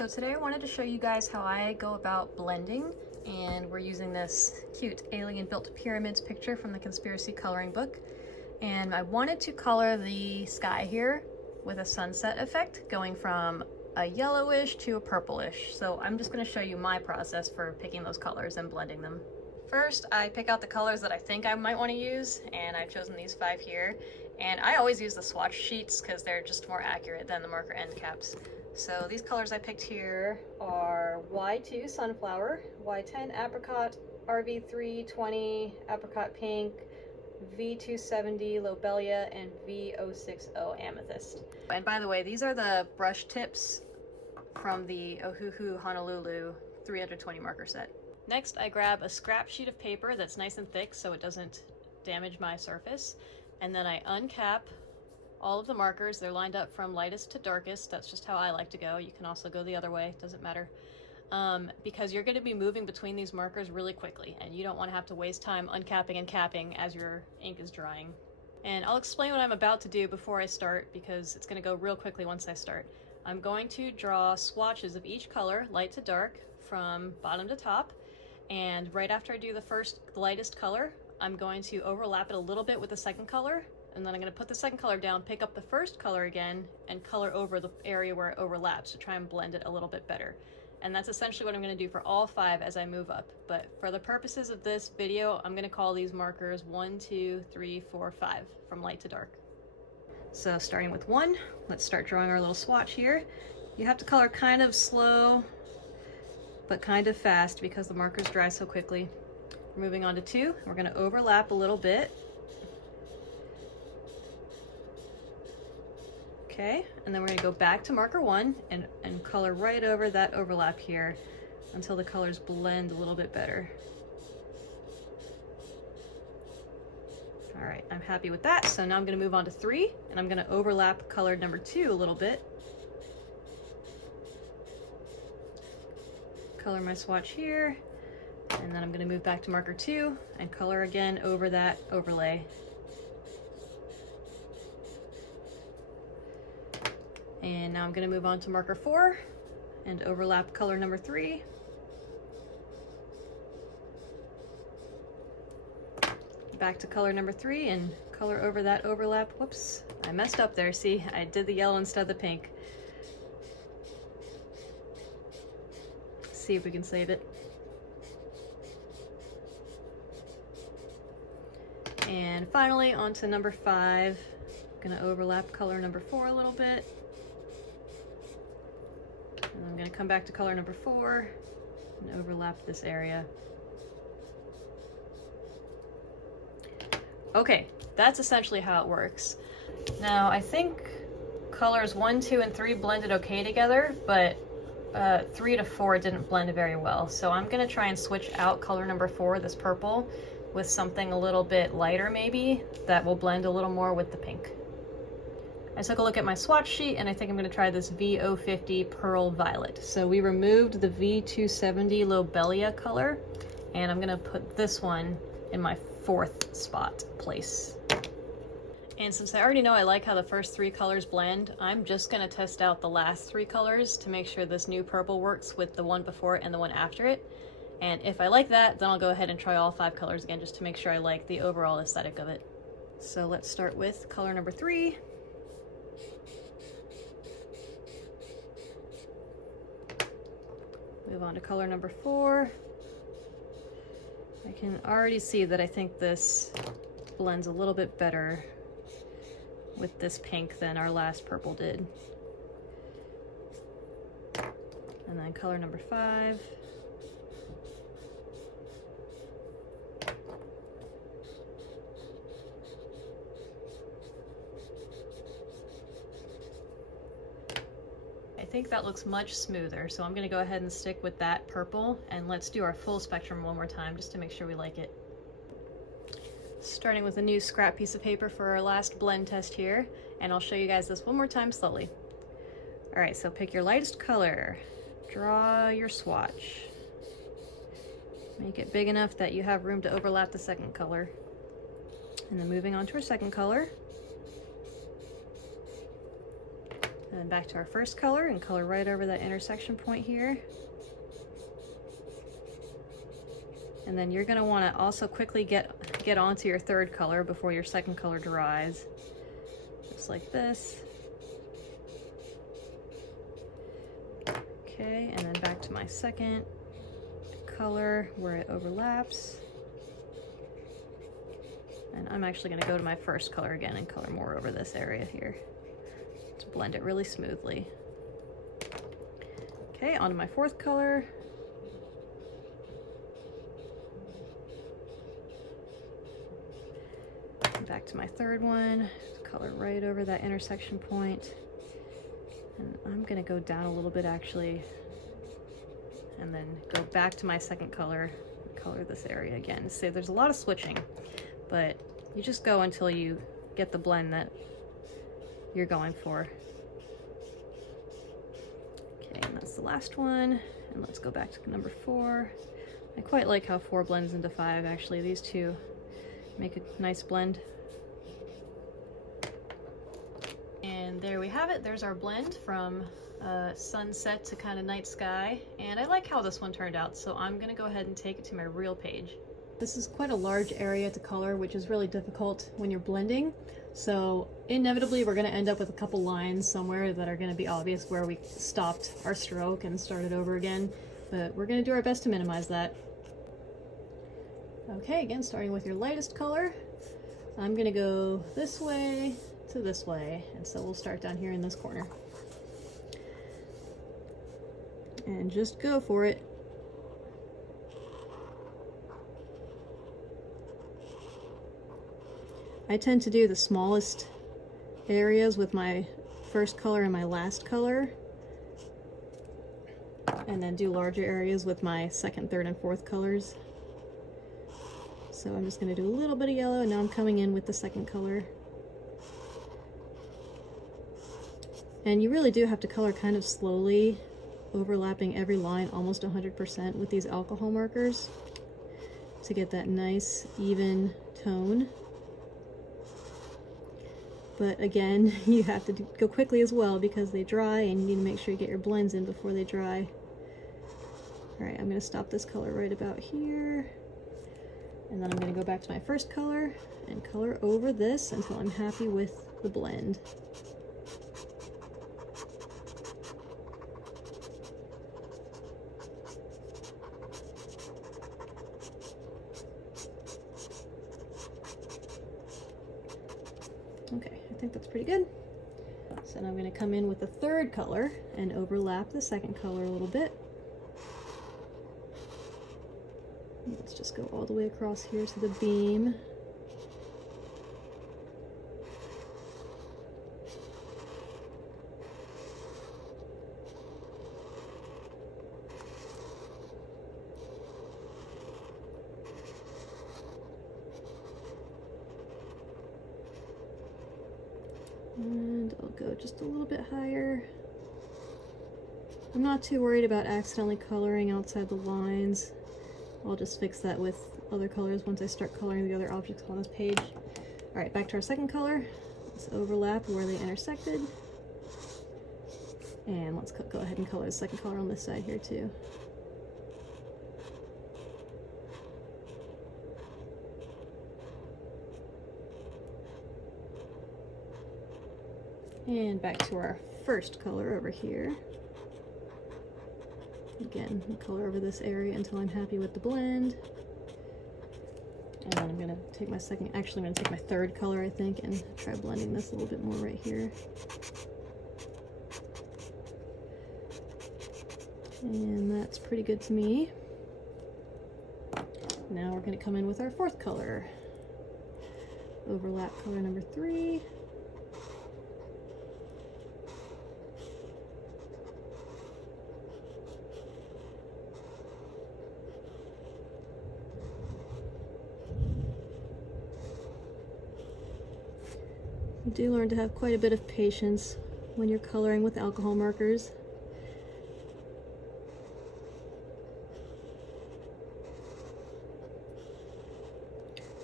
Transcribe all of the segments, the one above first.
So today I wanted to show you guys how I go about blending, and we're using this cute alien built pyramids picture from the Conspiracy coloring book. And I wanted to color the sky here with a sunset effect going from a yellowish to a purplish. So I'm just going to show you my process for picking those colors and blending them. First, I pick out the colors that I think I might want to use, and I've chosen these 5 here. And I always use the swatch sheets because they're just more accurate than the marker end caps. So these colors I picked here are Y2 Sunflower, Y10 Apricot, RV320 Apricot Pink, V270 Lobelia, and V060 Amethyst. And by the way, these are the brush tips from the Ohuhu Honolulu 320 marker set. Next, I grab a scrap sheet of paper that's nice and thick so it doesn't damage my surface, and then I uncap all of the markers. They're lined up from lightest to darkest. That's just how I like to go. You can also go the other way, doesn't matter. Because you're going to be moving between these markers really quickly, and you don't want to have to waste time uncapping and capping as your ink is drying. And I'll explain what I'm about to do before I start, because it's going to go real quickly once I start. I'm going to draw swatches of each color, light to dark, from bottom to top, and right after I do the lightest color, I'm going to overlap it a little bit with the second color, and then I'm going to put the second color down, pick up the first color again, and color over the area where it overlaps to try and blend it a little bit better. And that's essentially what I'm going to do for all 5 as I move up. But for the purposes of this video, I'm going to call these markers 1, 2, 3, 4, 5, from light to dark. So starting with 1, let's start drawing our little swatch here. You have to color kind of slow, but kind of fast because the markers dry so quickly. We're moving on to 2. We're going to overlap a little bit. Okay, and then we're going to go back to marker 1 and color right over that overlap here until the colors blend a little bit better. All right, I'm happy with that. So now I'm going to move on to 3, and I'm going to overlap color number 2 a little bit. Color my swatch here, and then I'm going to move back to marker 2 and color again over that overlay. And now I'm going to move on to marker 4 and overlap color number 3. Back to color number 3 and color over that overlap. Whoops, I messed up there. See, I did the yellow instead of the pink. See if we can save it. And finally, on to number 5. I'm going to overlap color number 4 a little bit. And I'm going to come back to color number 4 and overlap this area. Okay, that's essentially how it works. Now, I think colors 1, 2, and 3 blended okay together, but 3 to 4 didn't blend very well. So I'm going to try and switch out color number 4, this purple, with something a little bit lighter maybe, that will blend a little more with the pink. I took a look at my swatch sheet, and I think I'm going to try this V050 Pearl Violet. So we removed the V270 Lobelia color, and I'm going to put this one in my 4th spot place. And since I already know I like how the first 3 colors blend, I'm just going to test out the last 3 colors to make sure this new purple works with the one before it and the one after it. And if I like that, then I'll go ahead and try all 5 colors again just to make sure I like the overall aesthetic of it. So let's start with color number 3. Move on to color number 4. I can already see that I think this blends a little bit better with this pink than our last purple did. And then color number 5. I think that looks much smoother, so I'm going to go ahead and stick with that purple, and let's do our full spectrum one more time just to make sure we like it. Starting with a new scrap piece of paper for our last blend test here, and I'll show you guys this one more time slowly. Alright, so pick your lightest color, draw your swatch, make it big enough that you have room to overlap the second color, and then moving on to our second color. then back to our first color and color right over that intersection point here. And then you're gonna wanna also quickly get onto your third color before your second color dries. Just like this. Okay, and then back to my second color where it overlaps. And I'm actually gonna go to my first color again and color more over this area here to blend it really smoothly. Okay, onto my fourth color. Back to my third one, color right over that intersection point. And I'm gonna go down a little bit actually, and then go back to my second color, color this area again. So there's a lot of switching, but you just go until you get the blend that you're going for. Okay, and that's the last one. And let's go back to number 4. I quite like how 4 blends into 5 actually. These two make a nice blend. And there we have it. There's our blend from sunset to kind of night sky. And I like how this one turned out, so I'm gonna go ahead and take it to my reel page. This is quite a large area to color, which is really difficult when you're blending. So inevitably we're gonna end up with a couple lines somewhere that are gonna be obvious where we stopped our stroke and started over again. But we're gonna do our best to minimize that. Okay, again, starting with your lightest color, I'm gonna go this way to this way, and so we'll start down here in this corner. And just go for it. I tend to do the smallest areas with my first color and my last color, and then do larger areas with my second, third, and fourth colors. So I'm just going to do a little bit of yellow, and now I'm coming in with the second color. And you really do have to color kind of slowly, overlapping every line almost 100% with these alcohol markers to get that nice, even tone. But again, you have to go quickly as well because they dry, and you need to make sure you get your blends in before they dry. Alright, I'm going to stop this color right about here. And then I'm going to go back to my first color and color over this until I'm happy with the blend. Okay, I think that's pretty good. So now I'm going to come in with the third color and overlap the second color a little bit. Let's just go all the way across here to the beam. And I'll go just a little bit higher. I'm not too worried about accidentally coloring outside the lines. I'll just fix that with other colors once I start coloring the other objects on this page. Alright, back to our second color. Let's overlap where they intersected. And let's go ahead and color the second color on this side here too. And back to our first color over here. Again, color over this area until I'm happy with the blend. And then I'm going to take my second, actually I'm going to take my third color, I think, and try blending this a little bit more right here. And that's pretty good to me. Now we're going to come in with our fourth color. Overlap color number 3. You do learn to have quite a bit of patience when you're coloring with alcohol markers.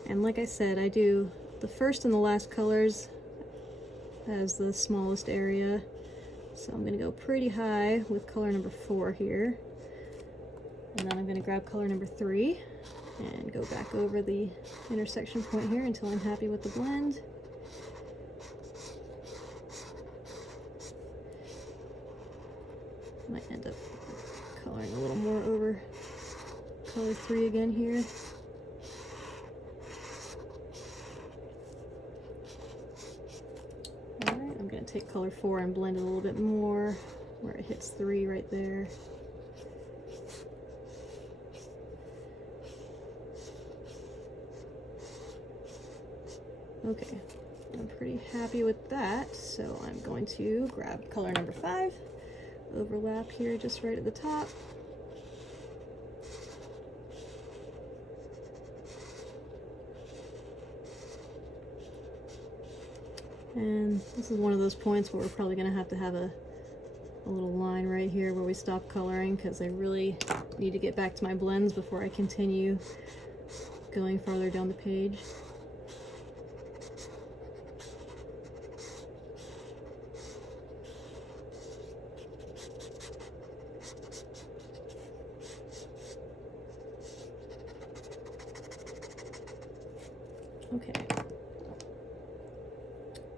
And like I said, I do the first and the last colors as the smallest area, So I'm gonna go pretty high with color number 4 here. And then I'm gonna grab color number 3 and go back over the intersection point here until I'm happy with the blend. Might end up coloring a little more over color 3 again here. Alright, I'm going to take color 4 and blend it a little bit more where it hits 3 right there. Okay, I'm pretty happy with that, so I'm going to grab color number 5, overlap here just right at the top. And this is one of those points where we're probably going to have a little line right here where we stop coloring, because I really need to get back to my blends before I continue going farther down the page. Okay,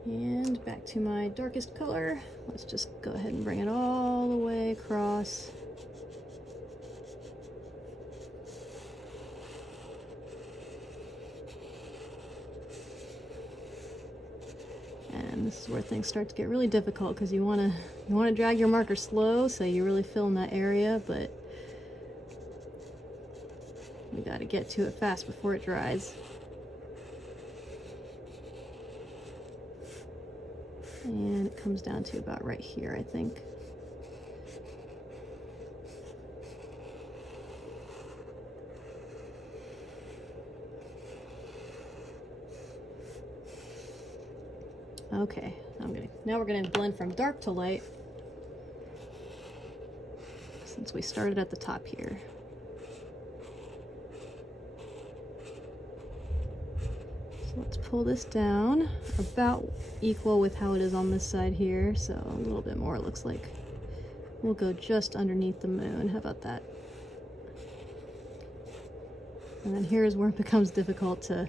and back to my darkest color. Let's just go ahead and bring it all the way across. And this is where things start to get really difficult, because you want to drag your marker slow so you really fill in that area, but you got to get to it fast before it dries. And it comes down to about right here, I think. Okay, now we're gonna blend from dark to light, since we started at the top here. Let's pull this down about equal with how it is on this side here, so a little bit more, it looks like. We'll go just underneath the moon. How about that? And then here's where it becomes difficult to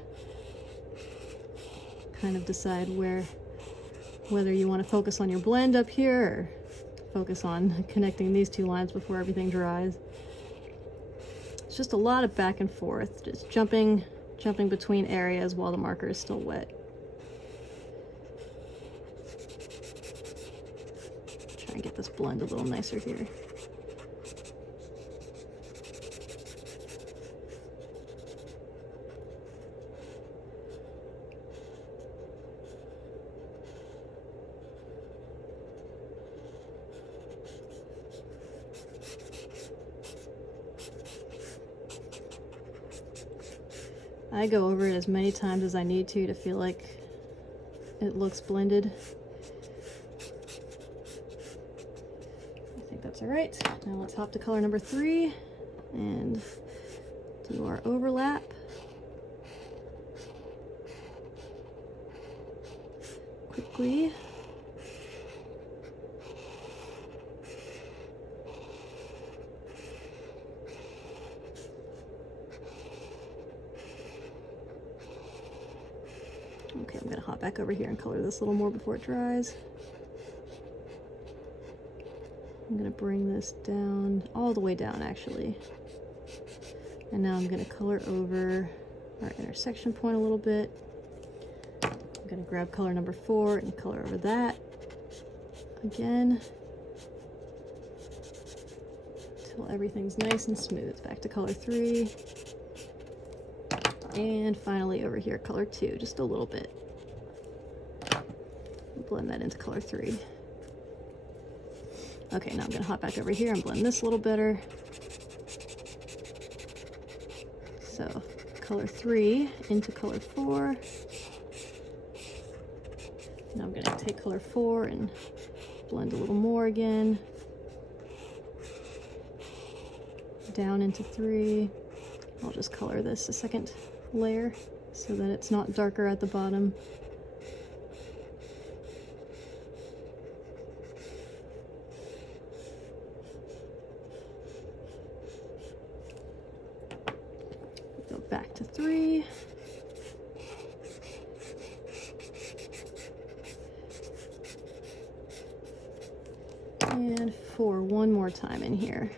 kind of decide whether you want to focus on your blend up here or focus on connecting these two lines before everything dries. It's just a lot of back and forth, just jumping between areas while the marker is still wet. Try and get this blend a little nicer here. I go over it as many times as I need to feel like it looks blended. I think that's all right. Now let's hop to color number 3 and do our overlap. Quickly. Okay, I'm gonna hop back over here and color this a little more before it dries. I'm gonna bring this down, all the way down actually. And now I'm gonna color over our intersection point a little bit. I'm gonna grab color number 4 and color over that again until everything's nice and smooth. Back to color 3. And finally over here, color 2, just a little bit. Blend that into color 3. Okay, now I'm gonna hop back over here and blend this a little better. So, color 3 into color 4. Now I'm gonna take color 4 and blend a little more again. Down into 3. I'll just color this a second layer so that it's not darker at the bottom. to 3. And 4 one more time in here.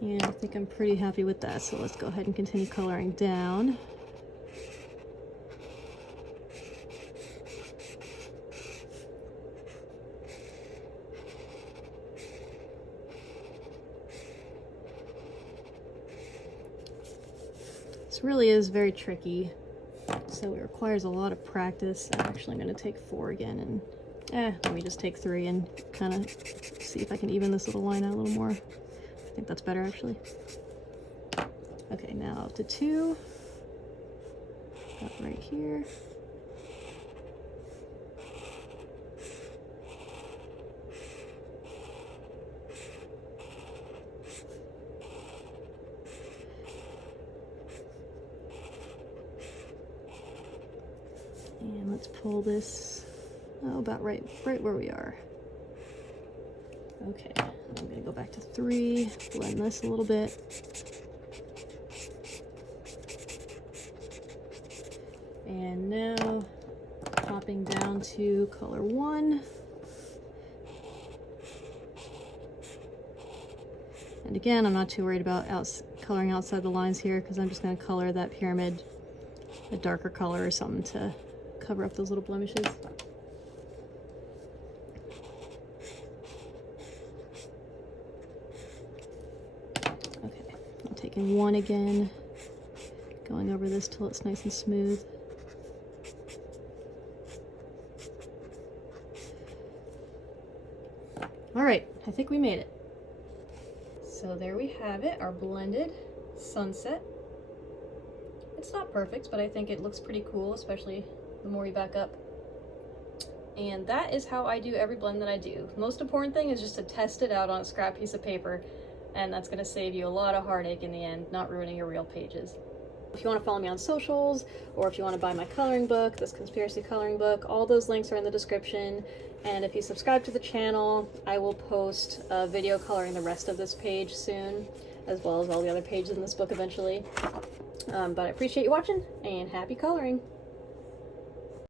And I think I'm pretty happy with that, so let's go ahead and continue coloring down. This really is very tricky, so it requires a lot of practice. Actually, I'm going to take 4 again, and let me just take 3 and kind of see if I can even this little line out a little more. I think that's better, actually. Okay, now up to 2. Up right here. And let's pull this, about right where we are. Okay, I'm gonna go back to 3, blend this a little bit. And now, popping down to color 1. And again, I'm not too worried about coloring outside the lines here, because I'm just gonna color that pyramid a darker color or something to cover up those little blemishes. Okay, I'm taking 1 again, going over this till it's nice and smooth. All right, I think we made it. So there we have it, our blended sunset. It's not perfect, but I think it looks pretty cool, especially the more you back up. And that is how I do every blend that I do. Most important thing is just to test it out on a scrap piece of paper, and that's gonna save you a lot of heartache in the end, not ruining your real pages. If you want to follow me on socials, or if you want to buy my coloring book, this conspiracy coloring book, all those links are in the description. And if you subscribe to the channel, I will post a video coloring the rest of this page soon, as well as all the other pages in this book eventually. But I appreciate you watching, and happy coloring!